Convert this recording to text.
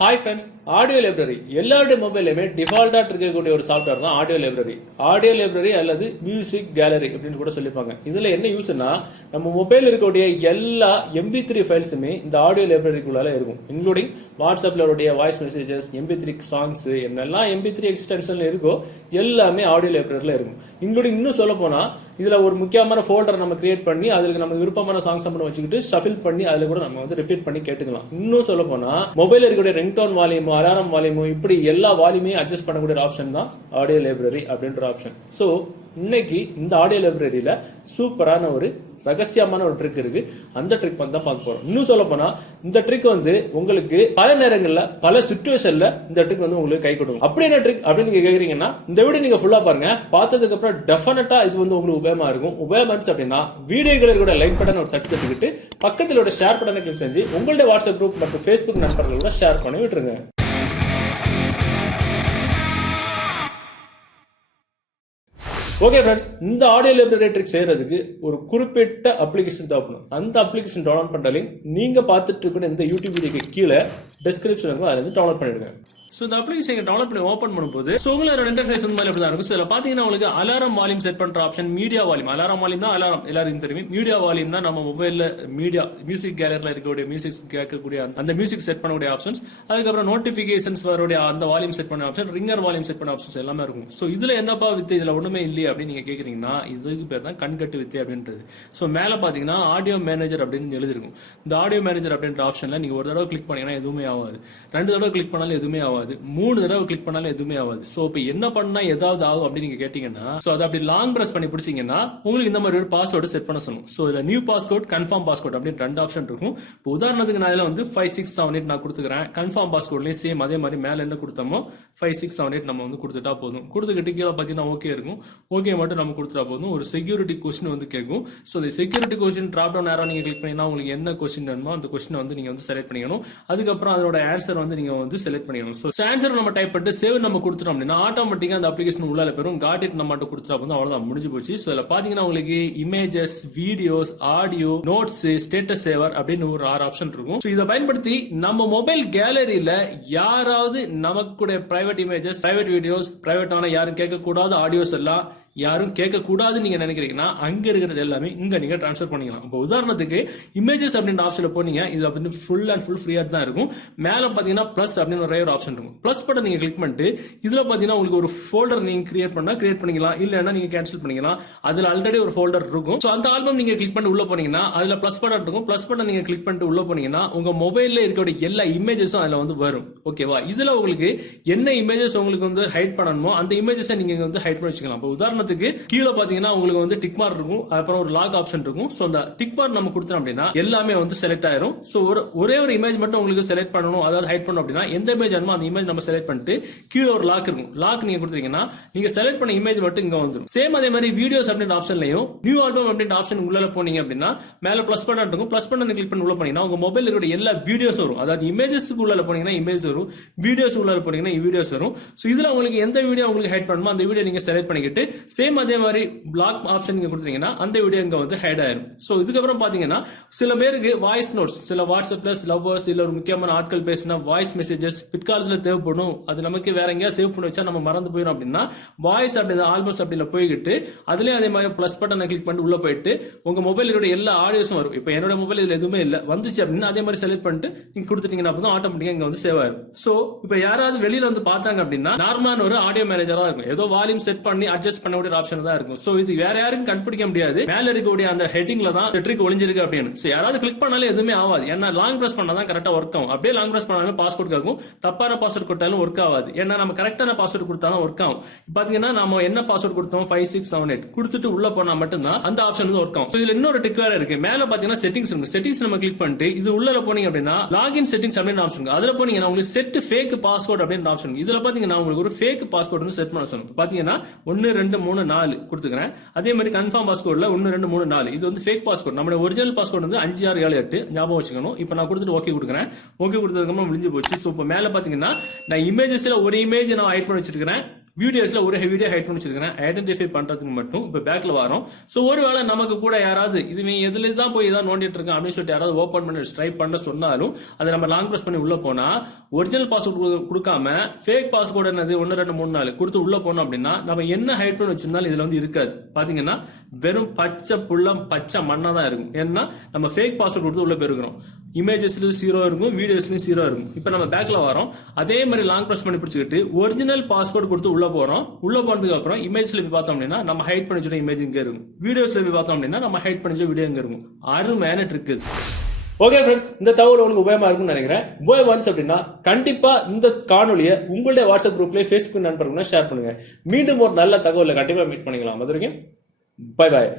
Hi friends, audio library எல்லாருடைய மொபைலுமே டிஃபால்ட்டா இருக்கக்கூடிய ஒரு சாஃப்ட்வேர் தான் ஆடியோ லைப்ரரி அல்லது மியூசிக் கேலரி அப்படின்னு கூட சொல்லிப்பாங்க. இதுல என்ன யூஸ்னா, நம்ம மொபைல் இருக்கக்கூடிய எல்லா MP3 ஃபைல்ஸுமே இந்த ஆடியோ லைப்ரரிக்குள்ளால இருக்கும். இன்க்ளூடிங் வாட்ஸ்அப்ல உடைய வாய்ஸ் மெசேஜஸ், MP3 சாங்ஸ், என்னெல்லாம் MP3 எக்ஸ்டென்ஷன்ல இருக்கோ எல்லாமே ஆடியோ லைப்ரரியில இருக்கும். இன்க்ளூடிங் இன்னும் சொல்ல போனா இதுல ஒரு முக்கியமான ஃபோல்டர் நம்ம கிரியேட் பண்ணி அதுக்கு நம்ம விருப்பமான சாங்ஸ் மட்டும் வச்சுக்கிட்டு ஷஃபில் பண்ணி அதுல கூட நம்ம ரிப்பீட் பண்ணி கேட்டுக்கலாம். இன்னும் சொல்ல போனா மொபைல் இருக்கக்கூடிய ரிங்டோன் வால்யூம், அலாரம் வால்யூம், இப்படி எல்லா வால்யூமையும் அட்ஜஸ்ட் பண்ணக்கூடிய ஆப்ஷன் தான் ஆடியோ லைப்ரரி அப்படின்ற ஆப்ஷன். சோ இன்னைக்கு இந்த ஆடியோ லைப்ரரியில சூப்பரான ஒரு ரகசியமான ஒரு ட்ரிக் இருக்கு. அந்த ட்ரிக் வந்து தான் பார்க்க போறோம். இன்னும் சொல்ல போனா இந்த ட்ரிக் வந்து உங்களுக்கு பல நேரங்கள்ல பல சிச்சுவேஷன்ல இந்த ட்ரிக் வந்து உங்களுக்கு கை கொடுக்கும். அப்படி என்ன ட்ரிக் அப்படின்னு நீங்க கேக்குறீங்கன்னா இந்த வீடியோ நீங்க ஃபுல்லா பாருங்க. பார்த்ததுக்கு அப்புறம் டெஃபினட்டா இது வந்து உங்களுக்கு உபயோகமா இருக்கும். உபயோகமா இருந்துச்சு அப்படின்னா வீடியோக்களை கூட லைக் பட்டன் ஒரு தட்டு தட்டிக்கிட்டு பக்கத்துல ஷேர் பட்டனை கிளிக் செஞ்சு உங்களுடைய வாட்ஸ்அப் குரூப் மற்றும் ஃபேஸ்புக் நண்பர்களோட ஷேர் பண்ணி விட்டுருங்க. ஓகே ஃப்ரெண்ட்ஸ், இந்த ஆடியோ லைப்ரரி ட்ரிக் செய்யறதுக்கு ஒரு குறிப்பிட்ட அப்ளிகேஷன் தேவைப்படும். அந்த அப்ளிகேஷன் டவுன்லோட் பண்ற லிங்க் நீங்க பார்த்துட்டு இருக்கிற இந்த யூடியூப் வீடியோக்கு கீழே டிஸ்கிரிப்ஷன் இருக்கும், அதுல இருந்து டவுன்லோட் பண்ணிடுங்க. ஸோ இந்த அப்ளிகேஷன் டவுன்லோட் பண்ணி ஓப்பன் பண்ணும்போது உங்களோட இன்டர்ஃபேஸ் இந்த மாதிரி தான் இருக்கும். இதில் பார்த்தீங்கன்னா உங்களுக்கு அலாரம் வால்யூம் செட் பண்ற option, media volume. Alarm volume தான் அலாரம் எல்லாருக்கும் தெரியும். மீடியா வால்யூம்னா நம்ம மொபைல்ல மீடியா மியூசிக் கேலரியில் இருக்கக்கூடிய மியூசிக் கேட்கக்கூடிய அந்த மியூசிக் செட் பண்ணக்கூடிய ஆப்ஷன்ஸ். அதுக்கப்புறம் நோட்டிபிகேஷன்ஸ் வரக்கூடிய அந்த வால்யூம் செட் பண்ண ஆப்ஷன், ரிங்கர் வால்யூம் செட் பண்ண ஆப்ஷன்ஸ் எல்லாமே இருக்கும். ஸோ இதுல என்னப்பா வித்து, இதுல ஒண்ணுமே இல்லையே அப்படின்னு நீங்க கேக்குறீங்கன்னா இதுக்கு பேர் தான் கண்கட்டு வித்து அப்படின்றது. ஸோ மேல பாத்தீங்கன்னா ஆடியோ மேனேஜர் அப்படின்னு எழுதிருக்கும். இந்த ஆடியோ மேனேஜர் அப்படின்ற ஆப்ஷன்ல நீங்க ஒரு தடவை கிளிக் பண்ணீங்கன்னா எதுவுமே ஆகாது, 2 தடவை கிளிக் பண்ணாலும் எதுவுமே ஆகாது, 3 தடவை கிளிக் பண்ணாலும் எதுவுமே ஆகாது. சோ இப்போ என்ன பண்ணா ஏதாவது ஆகும் அப்படின்னு நீங்க கேட்டீங்கன்னா, சோ அதை அப்படி லாங் பிரஸ் பண்ணி பிடிச்சீங்கன்னா உங்களுக்கு இந்த மாதிரி ஒரு பாஸ்வேர்டு செட் பண்ண சொல்லும். சோ இதுல நியூ பாஸ்வேர்ட், கன்ஃபார்ம் பாஸ்வேர்ட் அப்படின்னு 2 ஆப்ஷன் இருக்கும். இப்போ உதாரணத்துக்கு நான் இதுல வந்து 5678 நான் கொடுத்துக்கிறேன். கன்ஃபார்ம் பாஸ்வேர்ட்லயும் சேம் அதே மாதிரி மேல என்ன கொடுத்தோமோ 5678 நம்ம வந்து கொடுத்துட்டா போதும். கொடுத்துக்கிட்டு கீழே பாத்தீங்கன்னா ஓகே இருக்கும். ஓகே மட்டும் நம்ம கொடுத்துட்டா போதும். ஒரு செக்யூரிட்டி கொஸ்டின் வந்து கேட்கும். சோ இந்த செக்யூரிட்டி கொஸ்டின் டிராப் டவுன் நேரம் நீங்க கிளிக் பண்ணீங்கன்னா உங்களுக்கு என்ன கொஸ்டின் வேணுமோ அந்த கொஸ்டின் வந்து நீங்க வந்து செலக்ட் பண்ணிக்கணும். அதுக்கப்புறம் அதோட ஆன்சர் வந்து நீங்க வந்து செலக்ட் பண்ணிக்கணும். சோ ஆன்சர் நம்ம டைப் பண்ணிட்டு சேவ் நம்ம கொடுத்துட்டோம் அப்படின்னா ஆட்டோமேட்டிக்கா அந்த அப்ளிகேஷன் உள்ள பெரும் காட் இட் நம்ம மட்டும் கொடுத்துட்டா போதும். அவ்வளவுதான், முடிஞ்சு போச்சு. சோ இதுல பாத்தீங்கன்னா உங்களுக்கு images, videos, audio, notes, status saver அப்படின்னு ஒரு 6 ஆப்ஷன் இருக்கும். சோ இதை பயன்படுத்தி நம்ம மொபைல் கேலரியில யாராவது நமக்குடைய பிரைவேட் இமேஜஸ், பிரைவேட் வீடியோஸ், பிரைவேட்டான யாரும் கேட்கக்கூடாத ஆடியோஸ் எல்லாம் யாரும் கேட்க கூடாது நீங்க நினைக்கிறீங்கன்னா அங்க இருக்கிறது எல்லாமே இங்க நீங்க டிரான்ஸ்ஃபர் பண்ணிக்கலாம். இப்போ உதாரணத்துக்கு இமேஜஸ் அப்படின்ற ஆப்ஷன்ல போனீங்க, இது அப்படின்னு ஃபுல் அண்ட் ஃபுல் ஃப்ரீயா தான் இருக்கும். மேல பாத்தீங்கன்னா பிளஸ் அப்படின்னு ஒரு ஆப்ஷன் இருக்கும். பிளஸ் பட்டன் நீங்க கிளிக் பண்ணிட்டு இதுல பாத்தீங்கன்னா உங்களுக்கு ஒரு ஃபோல்டர் நீங்க கிரியேட் பண்ணிக்கலாம், இல்லன்னா நீங்க கேன்சல் பண்ணிக்கலாம். அதுல ஆல்ரெடி ஒரு ஃபோல்டர் இருக்கும். சோ அந்த ஆல்பம் நீங்க கிளிக் பண்ணி உள்ள போனீங்கன்னா அதுல பிளஸ் பட்டன் இருக்கும். பிளஸ் பட்டன் நீங்க கிளிக் பண்ணிட்டு உள்ள போனீங்கன்னா உங்க மொபைல்ல இருக்கக்கூடிய எல்லா இமேஜஸும் அதுல வந்து வரும். ஓகேவா? இதுல உங்களுக்கு என்ன இமேஜஸ் உங்களுக்கு வந்து ஹைட் பண்ணணுமோ அந்த இமேஜஸ் நீங்க வந்து ஹைட் பண்ணி வச்சுக்கலாம். இப்போ உதாரணத்துக்கு கீழே பாத்தீங்கன்னா உங்களுக்கு வந்து டிக் மார்க் இருக்கும், அப்புறம் ஒரு லாக் ஆப்ஷன் இருக்கும். சோ அந்த டிக் மார்க் நம்ம கொடுத்தோம் அப்படின்னா எல்லாமே வந்து செலக்ட் ஆயிரும். சோ ஒரே ஒரு இமேஜ் மட்டும் உங்களுக்கு செலக்ட் பண்ணணும், அதாவது ஹைட் பண்ணணும் அப்படின்னா எந்த இமேஜ் வேணுமோ அந்த இமேஜ் நம்ம செலக்ட் பண்ணிட்டு கீழே ஒரு லாக் இருக்கும். லாக் நீங்க கொடுத்தீங்கன்னா நீங்க செலக்ட் பண்ண இமேஜ் மட்டும் இங்க வந்துடும். சேம் அதே மாதிரி வீடியோஸ் அப்படின்ற ஆப்ஷன்லயும் நியூ ஆல்பம் அப்படின்ற ஆப்ஷன் உள்ள போனீங்க அப்படின்னா மேல பிளஸ் பட்டன் இருக்கும். பிளஸ் பட்டன் கிளிக் பண்ணி உள்ள போனீங்கன்னா உங்க மொபைல் இருக்கிற எல்லா வீடியோஸ் வரும். அதாவது இமேஜஸ்க்கு உள்ள போனீங்கன்னா இமேஜ் வரும், வீடியோஸ் உள்ள போனீங்கன்னா வீடியோஸ் வரும். சோ இதுல உங்களுக்கு எந்த வீடியோ உங்களுக்கு ஹைட் பண்ணணுமோ அந்த வீடியோ நீங்க செலக்ட் பண்ணிக்கிட்டு சேம் அதே மாதிரி பிளாக் ஆப்ஷன் நீங்க கொடுத்தீங்கன்னா அந்த வீடியோ இங்க வந்து ஹைட் ஆயிரும். சோ இதுக்கப்புறம் பாத்தீங்கன்னா சில பேருக்கு வாய்ஸ் நோட்ஸ், சில வாட்ஸ்அப்ல லவ்வர்ஸ் இல்ல ஒரு முக்கியமான ஆட்கள் பேசினா வாய்ஸ் மெசேஜஸ் பிற்காலத்துல தேவைப்படும், அது நமக்கு வேற எங்கேயா சேவ் பண்ணி வச்சா நம்ம மறந்து போயிடும் அப்படின்னா வாய்ஸ் அப்படி ஆல்பம்ஸ் அப்படில போய்கிட்டு அதுலயே அதே மாதிரி பிளஸ் பட்டனை கிளிக் பண்ணி உள்ள போயிட்டு உங்க மொபைலோட எல்லா ஆடியோஸும் வரும். இப்போ என்னோட மொபைல் இதுல எதுவுமே இல்ல, வந்துச்சு அப்படின்னா அதே மாதிரி செலக்ட் பண்ணிட்டு நீங்க கொடுத்துட்டீங்கன்னா அப்பதான் ஆட்டோமேட்டிக்கா இங்க வந்து சேவ் ஆயிரும். சோ இப்போ யாராவது வெளியில வந்து பார்த்தாங்க அப்படின்னா நார்மலான ஒரு ஆடியோ மேனேஜரா இருக்கும், ஏதோ வால்யூம் செட் பண்ணி அட்ஜஸ்ட் பண்ணக்கூடிய ஆப்ஷன் தான் இருக்கும். சோ இது வேற யாருக்கும் கண்டுபிடிக்க முடியாது. மேல இருக்கக்கூடிய அந்த ஹெட்டிங்ல தான் ட்ரிக் ஒளிஞ்சிருக்கு அப்படின்னு. சோ யாராவது கிளிக் பண்ணாலும் எதுவுமே ஆகாது, ஏன்னா லாங் பிரஸ் பண்ணாதான் கரெக்டா ஒர்க் ஆகும். அப்படியே லாங் பிரஸ் பண்ணாலும் பாஸ்வேர்ட் கேட்கும், தப்பான பாஸ்வேர்ட் கொடுத்தாலும் ஒர்க் ஆகாது. ஏன்னா நம்ம கரெக்டான பாஸ்வேர்ட் கொடுத்தாலும் ஒர்க் ஆகும். பாத்தீங்கன்னா நம்ம என்ன பாஸ்வேர்ட் கொடுத்தோம் 5678 கொடுத்துட்டு உள்ள போனா மட்டும்தான் அந்த ஆப்ஷன் வந்து ஒர்க் ஆகும். சோ இதுல இன்னொரு ட்ரிக் வேற இருக்கு. மேல பாத்தீங்கன்னா செட்டிங்ஸ் இருக்கு. செட்டிங்ஸ் நம்ம கிளிக் பண்ணிட்டு இது உள்ள போனீங்க அப்படின்னா லாகின் செட்டிங்ஸ் அப்படின்னு ஆப்ஷன் இருக்கு. அதுல போனீங்கன்னா உங்களுக்கு செட் ஃபேக் பாஸ்வேர்ட் அப்படின்னு ஆப்ஷன் இருக்கு. இதுல பாத்தீங்கன்னா உங்களுக்கு ஒரு ஃபேக் பாஸ்வேர்ட் வந்து செட் பண்ண சொல்லுங்க. பாத்தீங்கன்னா 1 2 3 4 கொடுத்துக்கிறேன். அதே மாதிரி கன்ஃபார்ம் பாஸ்வேர்ட்ல 1 2 3 4 இது வந்து ஃபேக் பாஸ்வேர்ட். நம்ம ஒரிஜினல் பாஸ்வேர்ட் வந்து 5 6 7 8 ஞாபகம் வச்சுக்கணும். இப்போ நான் கொடுத்துட்டு ஓகே கொடுக்குறேன். ஓகே கொடுத்ததுக்கு அப்புறம் முடிஞ்சு போச்சு. சோ இப்போ மேல பாத்தீங்கன்னா நான் இமேஜஸ்ல ஒரு இமேஜ் நான் ஹைட் பண்ணி வச்சிருக்கேன், வீடியோஸ்ல ஒரு வீடியோ ஹைட் பண்ணி வச்சிருக்கேன் ஐடென்டிஃபை பண்றதுக்கு மட்டும். இப்ப பேக்ல வரோம். சோ ஒருவேளை நமக்கு கூட யாராவது இதுவே எதுல தான் போய் ஏதாவது நோண்டிட்டு இருக்கேன் அப்படின்னு சொல்லிட்டு யாராவது ஓபன் பண்ணி ட்ரை பண்ண சொன்னாலும் அதை நம்ம லாங் பிரஸ் பண்ணி உள்ள போனா ஒரிஜினல் பாஸ்வேர்டு கொடுக்காம ஃபேக் பாஸ்வேர்டு என்னது 1 2 3 4 கொடுத்து உள்ள போனோம் அப்படின்னா நம்ம என்ன ஹைட் பண்ணி வச்சிருந்தாலும் இதுல வந்து இருக்காது. பாத்தீங்கன்னா வெறும் பச்சை புள்ளம் பச்சை மண்ணா தான் இருக்கும். ஏன்னா நம்ம ஃபேக் பாஸ்வேர்டு கொடுத்து உள்ள போயிருக்கிறோம். இமேஜஸ்ல 0 இருக்கும், வீடியோஸ்லயும் 0 இருக்கும். இப்ப நம்ம பேக்ல வரோம். அதே மாதிரி லாங் பிரஸ் பண்ணி பிடிச்சிக்கிட்டு ஒரிஜினல் பாஸ்வேர்டு கொடுத்து உள்ள போறோம். உள்ள போனதுக்கு அப்புறம் இமேஜ்ல போய் பார்த்தோம் அப்படின்னா நம்ம ஹைட் பண்ணி வச்சிருக்க இமேஜ் இங்க இருக்கும். வீடியோஸ்ல போய் பார்த்தோம் அப்படின்னா நம்ம ஹைட் பண்ணி வச்ச வீடியோ இங்க இருக்கும். அருமையான ட்ரிக் இது. ஓகே ஃப்ரெண்ட்ஸ், இந்த தகவல் உங்களுக்கு உபயோகமா இருக்கும்னு நினைக்கிறேன். உபயோகம் அப்படின்னா கண்டிப்பா இந்த காணொலியை உங்களுடைய வாட்ஸ்அப் குரூப்லயே ஃபேஸ்புக் நண்பர்களுக்கு ஷேர் பண்ணுங்க. மீண்டும் ஒரு நல்ல தகவலை கண்டிப்பா மீட் பண்ணிக்கலாம். அது வரைக்கும் பை பாய்.